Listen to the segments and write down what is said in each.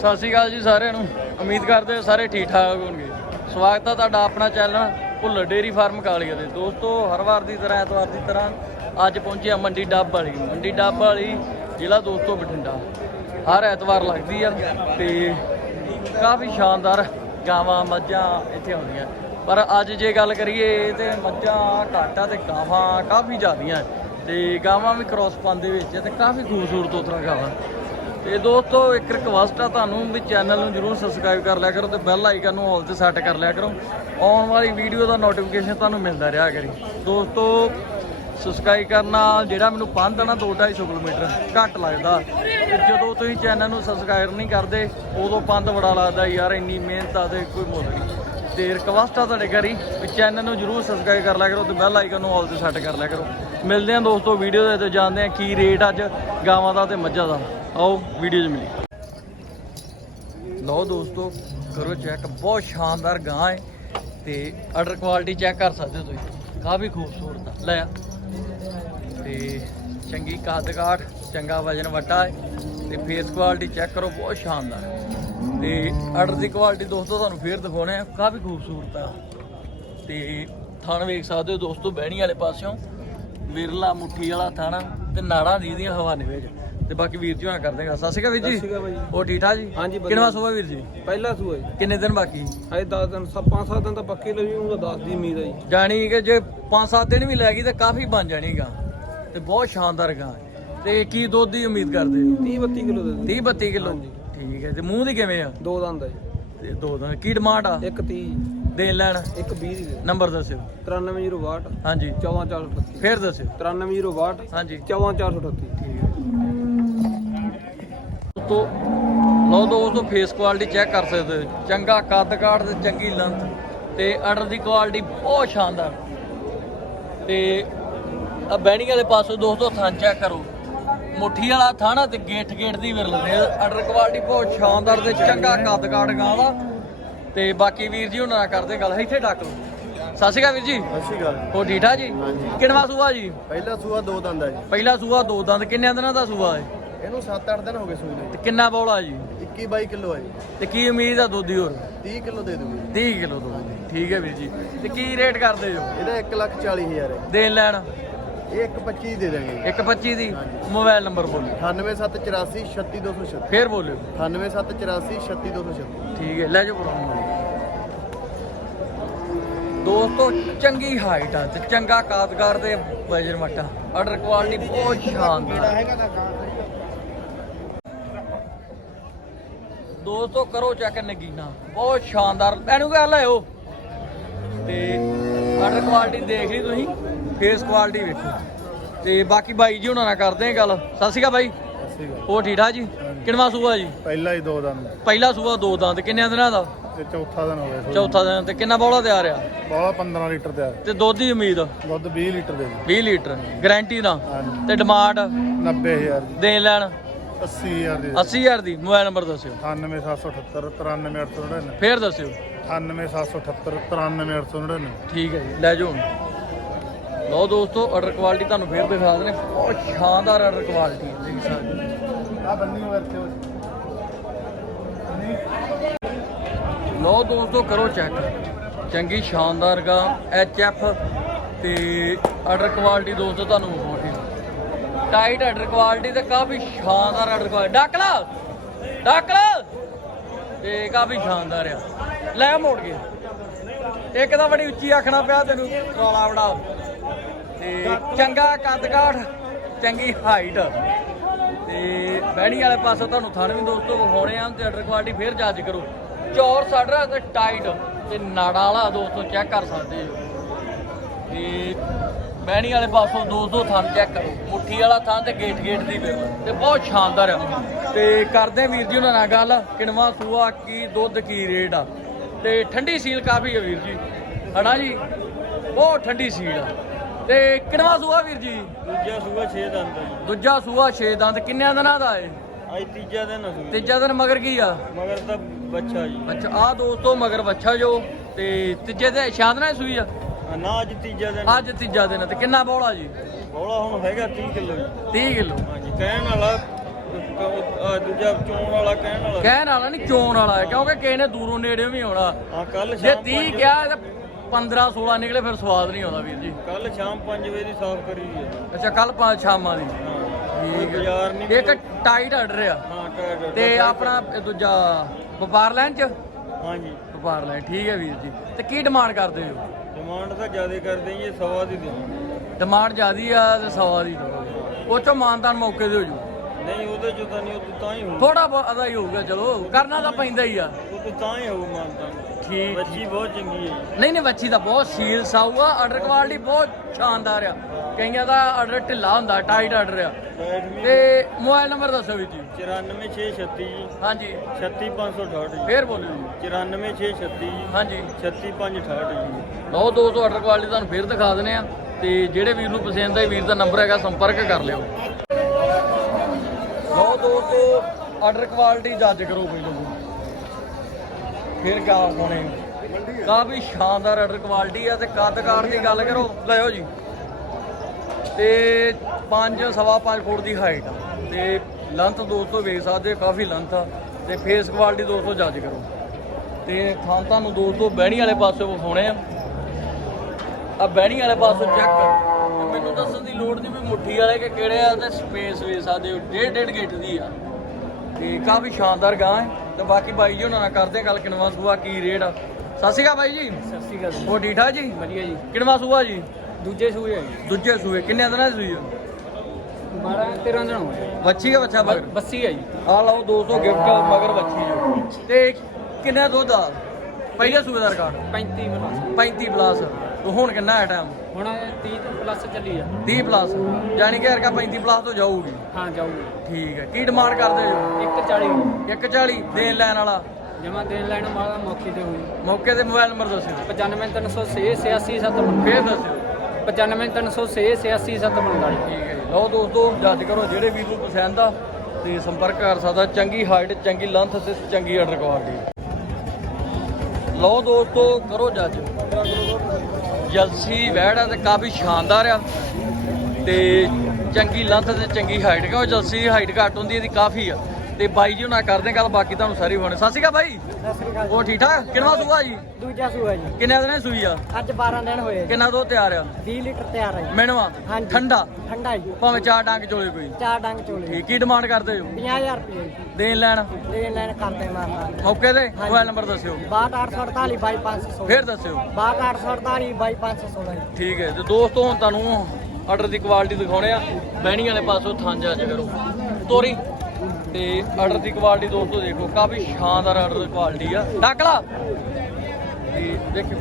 ਸਤਿ ਸ਼੍ਰੀ ਅਕਾਲ ਜੀ ਸਾਰਿਆਂ ਨੂੰ। ਉਮੀਦ ਕਰਦੇ ਹਾਂ ਸਾਰੇ ਠੀਕ ਠਾਕ ਹੋਣਗੇ। ਸਵਾਗਤ ਹੈ ਤੁਹਾਡਾ ਆਪਣਾ channel Bhullar dairy farm Kalia ਦੇ ਦੋਸਤੋ, ਹਰ ਵਾਰ ਦੀ ਤਰ੍ਹਾਂ, ਐਤਵਾਰ ਦੀ ਤਰ੍ਹਾਂ ਅੱਜ ਪਹੁੰਚੇ ਆ ਮੰਡੀ ਡੱਬ ਵਾਲੀ। ਮੰਡੀ ਡੱਬ ਵਾਲੀ ਜ਼ਿਲ੍ਹਾ ਦੋਸਤੋ ਬਠਿੰਡਾ। ਹਰ ਐਤਵਾਰ ਲੱਗਦੀ ਆ ਤੇ ਕਾਫੀ ਸ਼ਾਨਦਾਰ ਗਾਵਾਂ, ਮੱਝਾਂ ਇੱਥੇ ਆਉਂਦੀਆਂ। ਪਰ ਅੱਜ ਜੇ ਗੱਲ ਕਰੀਏ ਤੇ ਮੱਝਾਂ ਘੱਟ ਆ ਤੇ ਗਾਵਾਂ ਕਾਫੀ ਜ਼ਿਆਦੀਆਂ। ਤੇ ਗਾਵਾਂ ਵੀ ਕ੍ਰੋਸ ਪਾਉਂਦੇ ਵਿੱਚ ਆ ਤੇ ਕਾਫੀ ਖੂਬਸੂਰਤ ਉਤਰਾ ਗਾਵਾਂ। ਤੇ ਦੋਸਤੋ, ਇੱਕ ਰਿਕਵੈਸਟ ਆ ਤੁਹਾਨੂੰ ਵੀ ਚੈਨਲ ਨੂੰ ਜਰੂਰ ਸਬਸਕ੍ਰਾਈਬ ਕਰ ਲਿਆ ਕਰੋ ਤੇ ਬੈਲ ਆਈਕਨ ਨੂੰ ਆਲ ਤੇ ਸੈੱਟ ਕਰ ਲਿਆ ਕਰੋ। ਆਉਣ ਵਾਲੀ ਵੀਡੀਓ ਦਾ ਨੋਟੀਫਿਕੇਸ਼ਨ ਤੁਹਾਨੂੰ ਮਿਲਦਾ ਰਿਹਾ ਕਰੀ। ਦੋਸਤੋ ਸਬਸਕ੍ਰਾਈਬ ਕਰਨਾ, ਜਿਹੜਾ ਮੈਨੂੰ ਪੰਧ ਆ ਨਾ 2-250 ਕਿਲੋਮੀਟਰ, ਘੱਟ ਲੱਗਦਾ। ਤੇ ਜਦੋਂ ਤੁਸੀਂ ਚੈਨਲ ਨੂੰ ਸਬਸਕ੍ਰਾਈਬ ਨਹੀਂ ਕਰਦੇ, ਉਦੋਂ ਪੰਧ ਬੜਾ ਲੱਗਦਾ ਯਾਰ, ਇੰਨੀ ਮਿਹਨਤ ਆ ਤੇ ਕੋਈ ਮੁੱਲ ਨਹੀਂ। ਤੇ ਰਿਕਵੈਸਟ ਆ ਤੁਹਾਡੇ ਘਰੀ ਵੀ ਚੈਨਲ ਨੂੰ ਜਰੂਰ ਸਬਸਕ੍ਰਾਈਬ ਕਰ ਲਿਆ ਕਰੋ ਤੇ ਬੈਲ ਆਈਕਨ ਨੂੰ ਆਲ ਤੇ ਸੈੱਟ ਕਰ ਲਿਆ ਕਰੋ। ਮਿਲਦੇ ਹਾਂ ਦੋਸਤੋ ਵੀਡੀਓ ਦੇ ਤੇ ਜਾਣਦੇ ਹਾਂ ਕੀ ਰੇਟ ਅੱਜ, ਗਾਵਾਂ ਦਾ ਤੇ ਮੱਝਾਂ ਦਾ। ਆਓ ਵੀਡੀਓ 'ਚ ਮਿਲੀ ਲਓ ਦੋਸਤੋ, ਕਰੋ ਚੈੱਕ ਬਹੁਤ ਸ਼ਾਨਦਾਰ ਗਾਂ ਹੈ ਤੇ ਆਰਡਰ ਕੁਆਲਿਟੀ ਚੈੱਕ ਕਰ ਸਕਦੇ ਹੋ ਤੁਸੀਂ। ਕਾਫੀ ਖੂਬਸੂਰਤ ਆ। ਲੈ ਆ। ਤੇ ਚੰਗੀ ਕੱਦ ਕਾਠ, ਚੰਗਾ ਵਜਨ ਵੱਟਾ ਹੈ ਤੇ ਫੇਸ ਕੁਆਲਿਟੀ ਚੈੱਕ ਕਰੋ, ਬਹੁਤ ਸ਼ਾਨਦਾਰ ਹੈ। ਤੇ ਆਰਡਰ ਦੀ ਕੁਆਲਿਟੀ ਦੋਸਤੋ ਤੁਹਾਨੂੰ ਫੇਰ ਦਿਖਾਉਣੇ ਆ। ਕਾਫੀ ਖੂਬਸੂਰਤ ਆ। ਤੇ ਥਣ ਵੇਖ ਸਕਦੇ ਹੋ ਦੋਸਤੋ, ਬਹਿਣੀ ਵਾਲੇ ਪਾਸਿਓਂ। ਵਿਰਲਾ ਮੁੱਠੀ ਵਾਲਾ ਥਾਣਾ। ਤੇ ਨਾੜਾਂ ਦੀ ਦੀਆਂ ਹਵਾਨੇ ਵਿੱਚ ਤੇ ਬਾਕੀ ਵੀਰ ਜੀ ਹੋਣਾ ਕਰ ਦੇਗਾ ਸਤਿ ਸ਼੍ਰੀ ਅਕਾਲ ਵੀਰ ਜੀ। ਬਾਈ ਉਹ ਠੀਕ ਠਾਕ ਜੀ? ਹਾਂਜੀ, ਵਧੀਆ। ਕਿੰਨਵਾ ਸੂਆ ਵੀਰ ਜੀ? ਪਹਿਲਾ ਸੂਆ ਜੀ। ਕਿੰਨੇ ਦਿਨ ਬਾਕੀ? ਹਜੇ 10 ਦਿਨ ਸੱਤ ਪੰਜ ਸੱਤ ਦਿਨ ਤਾਂ ਪੱਕੇ ਲਈ ਉਹਦਾ 10 ਦੀ ਉਮੀਦ ਹੈ ਜੀ। ਜਾਣੀ ਕਿ ਜੇ 5-7 ਦਿਨ ਵੀ ਲੈ ਗਈ ਤਾਂ ਕਾਫੀ ਬਣ ਜਾਣੀ ਗਾ। ਤੇ ਬਹੁਤ ਸ਼ਾਨਦਾਰ ਗਾਂ। ਹੈ। ਤੇ ਕੀ ਦੁੱਧ ਦੀ ਉਮੀਦ ਕਰਦੇ ਹੋ? 30 32 ਕਿਲੋ ਦੇ ਦਿੰਦੇ 30 32 ਕਿਲੋ। ਠੀਕ ਹੈ। ਤੇ ਮੂੰਹ ਦੀ ਕਿਵੇਂ ਆ? ਦੋ ਦੰਦ ਹੈ ਜੀ। ਤੇ ਦੋ ਦਿਨ ਕੀ ਡਿਮਾਂਡ ਆ? ਇੱਕ 30 ਦੇਣ ਲੈਣ। ਇੱਕ 20 ਦੀ ਦੇ ਨੰਬਰ ਦੱਸਿਓ। 9302 ਹਾਂਜੀ। 14438 ਫੇਰ ਦੱਸਿਓ। 9302 ਹਾਂਜੀ। 14438 ਠੀਕ ਹੈ। ਤੋ ਲਓ ਦੋਸਤੋ ਫੇਸ ਕੁਆਲਿਟੀ ਚੈੱਕ ਕਰ ਸਕਦੇ ਹੋ। ਚੰਗਾ ਕੱਦ ਕਾਠ ਤੇ ਚੰਗੀ ਲੰਥ ਤੇ ਆਰਡਰ ਦੀ ਕੁਆਲਿਟੀ ਬਹੁਤ ਸ਼ਾਨਦਾਰ। ਤੇ ਆ ਬੈਣੀ ਵਾਲੇ ਪਾਸੋਂ ਦੋਸਤੋ ਥਣ ਚੈੱਕ ਕਰੋ। ਮੁੱਠੀ ਵਾਲਾ ਥਾਣਾ ਤੇ ਗੇਟ ਗੇਟ ਦੀ ਵਿਰਲ ਨੇ। ਆਰਡਰ ਕੁਆਲਿਟੀ ਬਹੁਤ ਸ਼ਾਨਦਾਰ ਤੇ ਚੰਗਾ ਕੱਦ ਕਾਠ ਗਾਂ ਦਾ ਤੇ ਬਾਕੀ ਵੀਰ ਜੀ ਉਹਨਾਂ ਨਾਲ ਕਰਦੇ ਗੱਲ ਇੱਥੇ ਡੱਕ ਲਓ। ਸਤਿ ਸ਼੍ਰੀ ਅਕਾਲ ਵੀਰ ਜੀ। ਸਤਿ ਸ਼੍ਰੀ ਅਕਾਲ। ਹੋ ਠੀਕ ਠਾਕ ਜੀ? ਹਾਂਜੀ। ਕਿੰਨਵਾ ਸੂਆ ਜੀ? ਪਹਿਲਾ ਸੂਆ ਦੋ ਦੰਦ ਹੈ ਜੀ। ਪਹਿਲਾ ਸੂਆ ਦੋ ਦੰਦ ਕਿੰਨੇ ਦਿਨਾਂ ਦਾ ਸੂਆ ਹੈ ਇਹਨੂੰ 7-8 ਦਿਨ ਹੋ ਗਏ ਸੂਈ ਤੇ ਕਿੰਨਾ ਬੋਲਾ ਜੀ? ਨੂੰ 21-22 ਕਿਲੋ ਹੈ ਜੀ। ਤੇ ਕੀ ਉਮੀਦ ਆ ਦੁੱਧ ਦੀ ਹੋਰ? 30 ਕਿਲੋ ਦੇ ਦੂੰਗੇ। 30 ਕਿਲੋ ਦੁੱਧ ਠੀਕ ਹੈ ਵੀਰ ਜੀ। ਤੇ ਕੀ ਰੇਟ ਕਰਦੇ ਜੋ? ਇਹਦਾ 1 ਲੱਖ 40 ਹਜ਼ਾਰ ਹੈ। ਦੇਣ ਲੈਣ? ਇਹ 125 ਦੇ ਦਾਂਗੇ 125 ਦੀ? ਮੋਬਾਈਲ ਨੰਬਰ ਬੋਲਿਓ 98784 36236 ਫੇਰ ਬੋਲਿਓ। 98784 36236 ਠੀਕ ਹੈ ਲੈ ਜਾਓ ਪ੍ਰੋਗਰਾਮ ਦੋਸਤੋ ਚੰਗੀ ਹਾਈਟ ਆ ਤੇ ਚੰਗਾ ਕਾਦਗਾਰ ਦੇ ਵਜਨ ਮਟਾ। ਆਰਡਰ ਕੁਆਲਿਟੀ ਬਹੁਤ ਸ਼ਾਨਦਾਰ। ਦੋਸਤੋ ਕਰੋ ਚੈੱਕ ਨਗੀਨਾ। ਬਹੁਤ ਸ਼ਾਨਦਾਰ। ਇਹਨੂੰ ਕਹ ਲਿਓ ਤੇ ਆਰਡਰ ਕੁਆਲਿਟੀ ਦੇਖ ਲਈ ਤੁਸੀਂ। ਫੇਸ ਕੁਆਲਿਟੀ ਵੇਖੋ। ਤੇ ਬਾਕੀ ਬਾਈ ਜੀ ਹੁਣਾਂ ਨਾਲ ਕਰਦੇ ਆ ਗੱਲ। ਸਤਿ ਸ਼੍ਰੀ ਅਕਾਲ ਬਾਈ। ਹੋਰ ਠੀਕ ਠਾਕ ਜੀ? ਕਿੰਨਵਾ ਸੂਆ ਜੀ? ਪਹਿਲਾ ਹੀ ਦੋ ਦੰਦ। ਪਹਿਲਾ ਸੂਆ ਦੋ ਦੰਦ। ਕਿੰਨਿਆਂ ਦਿਨਾਂ ਦਾ? ਤੇ ਚੌਥਾ ਦਿਨ ਹੋ ਗਿਆ ਚੌਥਾ ਦਿਨ ਤੇ ਕਿੰਨਾ ਬੌਲਾ ਤਿਆਰ ਆ? ਬੋਲਾ 15 ਲੀਟਰ ਤਿਆਰ। ਤੇ ਦੁੱਧ ਦੀ ਉਮੀਦ? ਦੁੱਧ 20 ਲੀਟਰ ਦੇ 20 ਲੀਟਰ। ਗਾਰੰਟੀ ਦਾ ਤੇ ਡਿਮਾਂਡ? 90000 ਦੀ। ਲੈਣ? 80000 ਦੀ। 80000 ਦੀ। ਮੋਬਾਈਲ ਨੰਬਰ ਦੱਸਿਓ। 98778 93899 ਫੇਰ ਦੱਸਿਓ। 98778 93899 ਠੀਕ ਹੈ ਜੀ। ਲੈ ਜਾਓ। ਲਓ ਦੋਸਤੋ ਆਰਡਰ ਕੁਆਲਿਟੀ ਤੁਹਾਨੂੰ ਫੇਰ ਦਿਖਾ ਦਨੇ ਬਹੁਤ ਸ਼ਾਨਦਾਰ ਆਰਡਰ ਕੁਆਲਿਟੀ ਹੈ ਦੇਖ ਸਕਦੇ ਹੋ। ਆ ਬੰਦੀ ਨੂੰ ਵਰਤੇ ਲਓ ਦੋਸਤੋ ਕਰੋ ਚੈੱਕ ਚੰਗੀ ਸ਼ਾਨਦਾਰ ਗਾ ਐਚ ਐਫ ਤੇ ਆਰਡਰ ਕੁਆਲਿਟੀ ਦੋਸਤੋ ਤੁਹਾਨੂੰ ਬਹੁਤ ਟਾਈਟ ਆਰਡਰ ਕੁਆਲਿਟੀ ਤੇ ਕਾਫੀ ਸ਼ਾਨਦਾਰ ਆਰਡਰ ਕੁਆਲਿਟੀ ਡੱਕ ਲਾ ਡੱਕ ਲਾ ਤੇ ਕਾਫੀ ਸ਼ਾਨਦਾਰ ਆ। ਲੈ ਮੋੜ ਕੇ। ਇੱਕ ਤਾਂ ਬੜੀ ਉੱਚੀ ਆਖਣਾ ਪਿਆ ਤੈਨੂੰ ਰੌਲਾ ਬੜਾ ਤੇ ਚੰਗਾ ਕੱਦ ਚੰਗੀ ਹਾਈਟ ਤੇ ਬਹਿਣੀ ਵਾਲੇ ਪਾਸੇ ਤੁਹਾਨੂੰ ਥਣ ਵੀ ਦੋਸਤੋ ਵਿਖਾਉਣੇ ਆ, ਤੇ ਅਡਰ ਕੁਆਲਿਟੀ ਫੇਰ ਜੱਜ ਕਰੋ। ਚੌਰ ਸਾਡਰਾ ਤੇ ਟਾਈਟ ਤੇ ਨਾੜਾ ਵਾਲਾ ਦੋਸਤੋ ਚੈੱਕ ਕਰ ਸਕਦੇ ਹੋ। ਤੇ ਬਹਿਣੀ ਵਾਲੇ ਪਾਸੋਂ ਦੋਸਤੋ ਥਾਂ ਚੈੱਕ ਕਰੋ। ਮੁੱਠੀ ਵਾਲਾ ਥਾਂ ਤੇ ਗੇਟ ਗੇਟ ਦੀ ਵੇਲ ਤੇ ਬਹੁਤ ਸ਼ਾਨਦਾਰ ਆ। ਤੇ ਕਰਦੇ ਵੀਰ ਜੀ ਉਹਨਾਂ ਨਾਲ ਗੱਲ, ਕਿਨਵਾ ਸੂਆ ਕੀ ਦੁੱਧ ਕੀ ਰੇਟ ਆ। ਤੇ ਠੰਡੀ ਸੀਲ ਕਾਫੀ ਆ ਵੀਰ ਜੀ। ਹਨਾ ਜੀ? ਬਹੁਤ ਠੰਡੀ ਸੀਲ ਆ। ਤੇ ਕਿਨਵਾ ਸੂਆ ਵੀਰ ਜੀ? ਦੂਜਾ ਸੂਆ 6 ਦੰਦ ਹੈ ਦੂਜਾ ਸੂਆ 6 ਦੰਦ। ਕਿੰਨਿਆਂ ਦਿਨਾਂ ਦਾ ਏ ਅੱਜ ਤੀਜਾ ਦਿਨ ਹੈ ਸੂਈ ਤੀਜਾ ਦਿਨ ਮਗਰ ਕੀ ਆ? ਮਗਰ ਤਾਂ ਬੱਚਾ ਜੀ। ਅੱਛਾ ਆ ਦੋਸਤੋ ਮਗਰ ਵੱਛਾ ਜੋ ਤੇ ਤੀਜੇ ਦੇ ਸ਼ਾਂਦ ਨਾਲ ਸੂਈ ਆ? ਨਾ ਅੱਜ ਤੀਜਾ ਦਿਨ। ਅੱਜ ਤੀਜਾ ਦਿਨ ਤੇ ਕਿੰਨਾ ਬੋਲਾ ਜੀ? ਬੋਲਾ ਹੁਣ ਹੈਗਾ 30 ਕਿਲੋ ਜੀ। 30 ਕਿਲੋ। ਹਾਂਜੀ ਕਹਿਣ ਵਾਲਾ ਦੂਜਾ ਚੋਣ ਵਾਲਾ ਕਹਿਣ ਵਾਲਾ। ਕਹਿਣ ਵਾਲਾ ਨਹੀਂ ਚੋਣ ਵਾਲਾ ਕਿਉਂਕਿ ਕਿਸੇ ਨੇ ਦੂਰੋਂ ਨੇੜਿਓਂ ਵੀ ਆਉਣਾ। ਹਾਂ ਕੱਲ ਜੇ 30 ਕਿਹਾ ਤੇ 15 16 ਨਿਕਲੇ ਫਿਰ ਸਵਾਦ ਨਹੀਂ ਆਉਂਦਾ ਵੀਰ ਜੀ। ਕੱਲ ਸ਼ਾਮ 5 ਵਜੇ ਦੀ ਸਾਫ਼ ਕਰੀ ਹੈ ਅੱਛਾ ਕੱਲ ਸ਼ਾਮਾਂ ਦੀ। ਹਾਂ ਠੀਕ ਬਾਜ਼ਾਰ ਹੈ। ਨਹੀਂ ਇੱਕ ਟਾਈਟ ਆਰਡਰ ਆ। ਹਾਂ ਟਾਇਰ ਤੇ ਆਪਣਾ ਇਹ ਦੂਜਾ ਵਪਾਰ ਲੈਣ ਚ? ਹਾਂਜੀ। ਵਪਾਰ ਲੈਣ ਠੀਕ ਹੈ ਵੀਰ ਜੀ। ਤੇ ਕੀ ਡਿਮਾਂਡ ਕਰਦੇ ਹੋ? ਡਿਮਾਂਡ ਤਾਂ ਜ਼ਿਆਦਾ ਕਰਦੇ ਜੀ ਸਵਾ ਦੀ ਦੇ ਡਿਮਾਂਡ ਜ਼ਿਆਦੀ ਆ ਤੇ ਸਵਾ ਦੀ ਦਿਓ। ਉਹ ਚੋਂ ਮਾਨਦਾਨ ਮੌਕੇ ਦੇ ਹੋ ਜੂ। ਨਹੀਂ ਉਹਦੇ ਚ ਤਾਂ ਨਹੀਂ ਉਹ ਤਾਂ ਹੀ ਹੋਊ। ਥੋੜਾ ਬਹੁਤਾ ਹੀ ਹੋਊਗਾ ਚਲੋ ਕਰਨਾ ਤਾਂ ਪੈਂਦਾ ਹੀ ਆ। ਉਹ ਤਾਂ ਤਾਂ ਹੀ ਹੋਊ ਮਾਨਤਾ ਠੀਕ ਬੱਚੀ ਬਹੁਤ ਚੰਗੀ ਹੈ ਨਹੀਂ ਨਹੀਂ ਬੱਚੀ ਦਾ ਬਹੁਤ ਸੀਲ ਸਾਊ ਆ ਆਰਡਰ ਕੁਆਲਿਟੀ ਬਹੁਤ ਸ਼ਾਨਦਾਰ ਆ। ਕਈਆਂ ਦਾ ਆਰਡਰ ਢਿੱਲਾ ਹੁੰਦਾ ਟਾਈਟ ਆਰਡਰ ਆ। ਤੇ ਮੋਬਾਈਲ ਨੰਬਰ ਦੱਸੋ ਵੀਰ ਜੀ। 94636 ਜੀ। ਹਾਂਜੀ। 36568 ਜੀ। ਫੇਰ ਬੋਲਿਓ ਜੀ। 94636 ਜੀ। ਹਾਂਜੀ। 36568 ਜੀ। ਲਓ ਦੋਸਤੋ ਆਰਡਰ ਕੁਆਲਿਟੀ ਤੁਹਾਨੂੰ ਫੇਰ ਦਿਖਾ ਦਿੰਦੇ ਆ। ਤੇ ਜਿਹੜੇ ਵੀਰ ਨੂੰ ਪਸੰਦ ਆਏ ਵੀਰ ਦਾ ਨੰਬਰ ਹੈਗਾ ਸੰਪਰਕ ਕਰ ਲਿਓ। ਲਓ ਦੋਸਤੋ ਆਰਡਰ ਕੁਆਲਿਟੀ ਜੱਜ ਕਰੋ ਪਹਿਲਾਂ ਫਿਰ ਗਾ ਹੋਣੇ? ਕਾਫੀ ਸ਼ਾਨਦਾਰ ਆਰਡਰ ਕੁਆਲਿਟੀ ਆ ਤੇ ਕੱਦ ਦੀ ਗੱਲ ਕਰੋ। ਲਿਓ ਜੀ। ਤੇ 5 ਸਵਾ 5 ਫੁੱਟ ਦੀ ਹਾਈਟ ਆ। ਤੇ ਲੰਥ ਦੋਸਤੋ ਵੇਖ ਸਕਦੇ ਹੋ, ਕਾਫੀ ਲੰਥ ਆ। ਤੇ ਫੇਸ ਕੁਆਲਿਟੀ ਦੋਸਤੋ ਜੱਜ ਕਰੋ। ਤੇ ਥਾਂ ਤੁਹਾਨੂੰ ਦੋਸਤੋ ਬਹਿਣੀ ਵਾਲੇ ਪਾਸੇ ਵਿਖਾਉਣੇ ਆ। ਆ ਬਹਿਣੀ ਵਾਲੇ ਪਾਸੇ ਚੈੱਕ ਕਰੋ ਮੈਨੂੰ ਦੱਸਣ ਦੀ ਲੋੜ ਨਹੀਂ ਵੀ ਮੁੱਠੀ ਵਾਲੇ ਕਿ ਕਿਹੜੇ ਆ ਤੇ ਸਪੇਸ ਵੇ ਸਕਦੇ ਹੋ ਡੇਢ ਡੇਢ ਗਿੱਟ ਦੀ ਆ। ਤੇ ਕਾਫੀ ਸ਼ਾਨਦਾਰ ਗਾਂ ਹੈ। ਤੇ ਬਾਕੀ ਬਾਈ ਜੀ ਉਹਨਾਂ ਨਾਲ ਕਰਦੇ ਹਾਂ ਗੱਲ ਕਿਨਵਾ ਸੂਆ ਕੀ ਰੇਟ ਆ। ਸਤਿ ਸ਼੍ਰੀ ਅਕਾਲ ਬਾਈ ਜੀ। ਸਤਿ ਸ਼੍ਰੀ ਅਕਾਲ ਹੋ ਠੀਕ ਠਾਕ ਜੀ? ਵਧੀਆ ਜੀ। ਕਿਨਵਾ ਸੂਆ ਜੀ? ਦੂਜੇ ਸੂਏ ਹੈ ਦੂਜੇ ਸੂਏ ਕਿੰਨੇ ਦਿਨਾਂ ਦੀ ਸੂਈ ਆ? 12 13 ਦਿਨ ਹੋਏ ਬੱਚੀ ਆ ਬੱਚਾ ਮਗਰ? ਬੱਸੀ ਹੈ ਜੀ। ਆ ਲਓ 200 ਗਿਫਟ ਮਗਰ ਬੱਚੀ ਜੋ ਤੇ ਕਿੰਨਾ ਦੁੱਧ ਆ? ਪਹਿਲੇ ਸੂਏ ਦਾ ਰਿਕਾਰਡ 35 ਪਲੱਸ 35 ਪਲੱਸ ਤੇ ਹੁਣ ਕਿੰਨਾ ਹੈ ਟਾਈਮ ਹੁਣ 30 ਪਲੱਸ ਚੱਲੀ ਆ। 30 ਪਲੱਸ ਯਾਨੀ ਕਿ ਹਰਕਾ 35 ਪਲੱਸ ਤੋਂ ਜਾਊਗੀ। ਹਾਂ ਜਾਊਗੀ। ਠੀਕ ਹੈ ਕੀ ਡਿਮਾਂਡ ਕਰਦੇ ਜੋ 140 140 ਦੇਣ ਲੈਣ ਵਾਲਾ? ਜਮਾ ਦੇਣ ਲੈਣ ਮਾਲਾ ਮੌਕੇ ਤੇ ਹੋਈ ਮੌਕੇ ਤੇ ਮੋਬਾਈਲ ਨੰਬਰ ਦੱਸਿਓ। 95306 867 ਫੇਰ ਦੱਸਿਓ। 95306 867 ਠੀਕ ਹੈ ਲਓ ਦੋਸਤੋ ਜੱਜ ਕਰੋ ਜਿਹੜੇ ਵੀਰ ਨੂੰ ਪਸੰਦ ਆ ਤੇ ਸੰਪਰਕ ਕਰ ਸਕਦਾ। ਚੰਗੀ ਹਾਈਟ ਚੰਗੀ ਲੈਂਥ ਤੇ ਚੰਗੀ ਆਰਡਰ ਕੁਆਲਿਟੀ ਲਓ ਦੋਸਤੋ ਕਰੋ ਜੱਜ ਜਲਸੀ ਵੈੜ ਆ ਤੇ ਕਾਫੀ ਸ਼ਾਨਦਾਰ ਆ। ਤੇ ਚੰਗੀ ਲੰਥ ਤੇ ਚੰਗੀ ਹਾਈਟ ਕਿਉਂ ਜਲਸੀ ਹਾਈਟ ਘੱਟ ਹੁੰਦੀ, ਇਹਦੀ ਕਾਫੀ ਆ। ਤੇ ਬਾਈ ਜੀ ਉਹਨਾਂ ਕਰਦੇ ਗੱਲ ਬਾਕੀ ਤੁਹਾਨੂੰ ਸਾਰੀ ਹੋਣੇ। ਸਤਿ ਸ਼੍ਰੀ ਅਕਾਲ ਬਾਈ। ਸਤਿ ਸ੍ਰੀ ਅਕਾਲ ਉਹ ਠੀਕ ਠਾਕ? ਕਿੰਨਾ ਸੂਆ ਜੀ? ਦੂਜਾ ਸੂਆ ਜੀ। ਕਿੰਨੇ ਦਿਨਾਂ ਦੀ ਸੂਈ ਆ? ਅੱਜ 12 ਦਿਨ ਹੋਏ ਕਿੰਨਾ ਦੁੱਧ ਤਿਆਰ ਆ? 20 ਲੀਟਰ ਤਿਆਰ ਹੈ ਮਿਣਵਾ? ਹਾਂਜੀ। ਠੰਡਾ? ਠੰਡਾ ਜੀ। ਭਾਵੇਂ ਚਾਰ ਡੰਗ ਚੋਲੇ ਕੋਈ। ਚਾਰ ਡੰਗ ਚੋਲੇ। ਠੀਕ ਕੀ ਡਿਮਾਂਡ ਕਰਦੇ ਹੋ? 50000 ਰੁਪਏ ਦੇਣ ਲੈਣ? ਦੇਣ ਲੈਣ ਕਰਦੇ ਮਾਰਨਾ ਮੌਕੇ ਤੇ? ਮੋਬਾਈਲ ਨੰਬਰ ਦੱਸਿਓ। 62848 22 ਫੇਰ ਦੱਸਿਓ। 62848 22 516 ਠੀਕ ਹੈ ਤੇ ਦੋਸਤੋ ਹੁਣ ਤੁਹਾਨੂੰ ਆਰਡਰ ਦੀ ਕੁਆਲਿਟੀ ਦਿਖਾਉਣੇ ਆ। ਬਹਿਣੀ ਵਾਲੇ ਪਾਸੋਂ ਥਾਂਜਾ ਚ ਕਰੋ। ਤੋਰੀ। ਤੇ ਆਰਡਰ ਦੀ ਕੁਆਲਿਟੀ ਦੋਸਤੋ ਦੇਖੋ, ਕਾਫੀ ਸ਼ਾਨਦਾਰ ਆਰਡਰ ਦੀ ਕੁਆਲਿਟੀ ਆ। ਡਾਕਲਾ ਤੇ ਦੇਖਿਓ,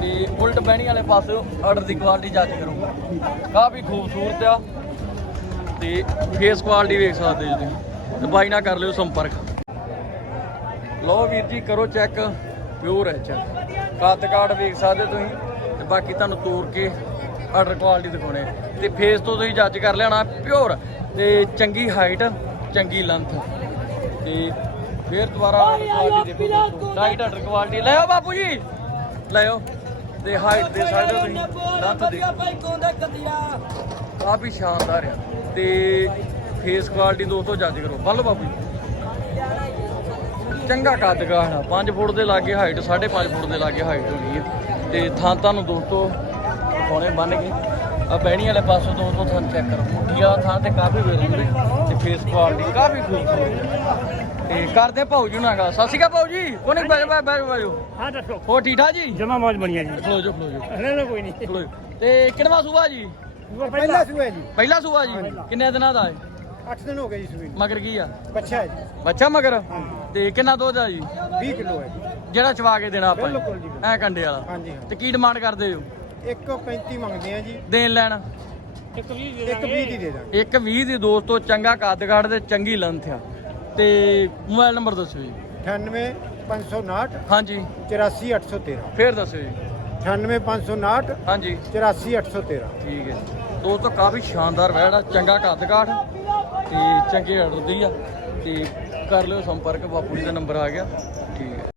ਤੇ ਉਲਟ ਬਹਿਣੀ ਵਾਲੇ ਪਾਸੋਂ ਆਰਡਰ ਦੀ ਕੁਆਲਿਟੀ ਜੱਜ ਕਰੋ। ਕਾਫੀ ਖੂਬਸੂਰਤ ਆ। ਤੇ ਫੇਸ ਕੁਆਲਿਟੀ ਵੇਖ ਸਕਦੇ ਜੀ ਤੁਸੀਂ। ਤੇ ਬਾਈ ਨਾਲ ਕਰ ਲਿਓ ਸੰਪਰਕ। ਲਓ ਵੀਰ ਜੀ, ਕਰੋ ਚੈੱਕ ਪਿਓਰ ਹੈ ਚੈੱਕ ਕੱਦ ਕਾਰਡ ਵੇਖ ਸਕਦੇ ਤੁਸੀਂ। ਤੇ ਬਾਕੀ ਤੁਹਾਨੂੰ ਤੋੜ ਕੇ ਆਰਡਰ ਕੁਆਲਿਟੀ ਦਿਖਾਉਣੇ ਤੇ ਫੇਸ ਤੋਂ ਤੁਸੀਂ ਜੱਜ ਕਰ ਲੈਣਾ ਪਿਓਰ ਤੇ ਚੰਗੀ ਹਾਈਟ ਚੰਗੀ ਲੈਂਥ ਤੇ ਫੇਰ ਦੁਬਾਰਾ ਕੁਆਲਿਟੀ ਦੇਖੋ ਡਾਈਟ ਕੁਆਲਿਟੀ ਲੈ ਆਓ ਬਾਪੂ ਜੀ। ਲੈ ਆਓ। ਤੇ ਹਾਈਟ ਦੇ ਹੋ ਤੁਸੀਂ। ਲੈਂਥ ਦੇ ਕਾਫੀ ਸ਼ਾਨਦਾਰ ਆ। ਤੇ ਫੇਸ ਕੁਆਲਿਟੀ ਦੋਸਤੋ ਜੱਜ ਕਰੋ। ਬੱਲੋ ਬਾਪੂ ਜੀ। ਚੰਗਾ ਕੱਦ ਗਾਣਾ 5 ਫੁੱਟ ਦੇ ਲਾਗੇ ਹਾਈਟ 5.5 ਫੁੱਟ ਦੇ ਲਾਗੇ ਹਾਈਟ ਹੋਣੀ ਹੈ ਤੇ ਥਾਂ ਤੁਹਾਨੂੰ ਦੋਸਤੋ ਕੋਣੇ ਬੰਨ ਕੇ। ਆ ਬਹਿਣੀ ਵਾਲੇ ਪਾਸੋਂ ਦੋਸਤੋ ਥਾਂ ਚੈੱਕ ਕਰੋ। ਮੁੱਠੀ ਵਾਲਾ ਥਾਂ ਤੇ ਕਾਫੀ ਵੇਰੂਗੇ ਤੇ ਫੇਸ ਕੁਆਲਿਟੀ ਕਾਫੀ ਖੂਬਸੂਰਤ ਤੇ ਕਰਦੇ ਭਾਉ ਜੀ ਨਾਲ ਗੱਲ ਸਤਿ ਸ਼੍ਰੀ ਅਕਾਲ ਭਾਉ ਜੀ। ਕੋਨੇ ਬੈ ਬੈ ਬੈ ਹਾਂ ਦੱਸੋ। ਹੋ ਠੀਕ ਠਾਕ ਜੀ? ਜਮਾ ਮੌਜ ਬਣੀਆ ਜੀ। ਖਲੋ ਜੋ ਖਲੋ ਜੋ ਨਹੀਂ ਨਹੀਂ ਕੋਈ ਨਹੀਂ। ਖਲੋ। ਤੇ ਕਿੰਨਵਾ ਸੂਆ ਜੀ? ਪਹਿਲਾ। ਸੂਆ ਜੀ। ਪਹਿਲਾ ਸੂਆ ਜੀ? ਕਿੰਨੇ ਦਿਨਾਂ ਦਾ ਹੈ? 8 ਦਿਨ ਹੋ ਗਏ ਜੀ ਸੂਈ ਮਗਰ ਕੀ ਆ? ਬੱਚਾ ਹੈ ਜੀ। ਬੱਚਾ ਮਗਰ? ਤੇ ਕਿੰਨਾ ਦੁੱਧ ਆ ਜੀ? 20 ਕਿਲੋ ਹੈ ਜੀ। ਜਿਹੜਾ ਚਵਾ ਕੇ ਦੇਣਾ ਆਪਾਂ। ਬਿਲਕੁਲ ਜੀ, ਐ ਕੰਡੇ ਵਾਲਾ। ਹਾਂਜੀ ਤੇ ਕੀ ਡਿਮਾਂਡ ਕਰਦੇ ਹੋ? 1.35 ਮੰਗਦੇ ਆ ਜੀ। ਦੇਣ ਲੈਣ। ਇੱਕ 20 ਦੀ ਦੇ ਦਾਂਗੇ। ਇੱਕ 20 ਦੀ ਦੋਸਤੋ ਚੰਗਾ ਕੱਦ ਕਾਠ ਤੇ ਚੰਗੀ ਲੰਥ ਆ। ਤੇ ਮੋਬਾਈਲ ਨੰਬਰ ਦੱਸਿਓ ਜੀ। 98 559 ਹਾਂਜੀ। 84 813 ਫੇਰ ਦੱਸਿਓ ਜੀ। 98 559 ਹਾਂਜੀ। 84 813 ਠੀਕ ਹੈ ਦੋਸਤੋ ਕਾਫੀ ਸ਼ਾਨਦਾਰ ਵੈੜ ਆ ਚੰਗਾ ਕੱਦ ਕਾਠ ਤੇ ਚੰਗੇ ਆਰਡਰ ਦੀ ਆ। ਤੇ ਕਰ ਲਿਓ ਸੰਪਰਕ ਬਾਪੂ ਜੀ ਦਾ ਨੰਬਰ ਆ ਗਿਆ। ਠੀਕ ਹੈ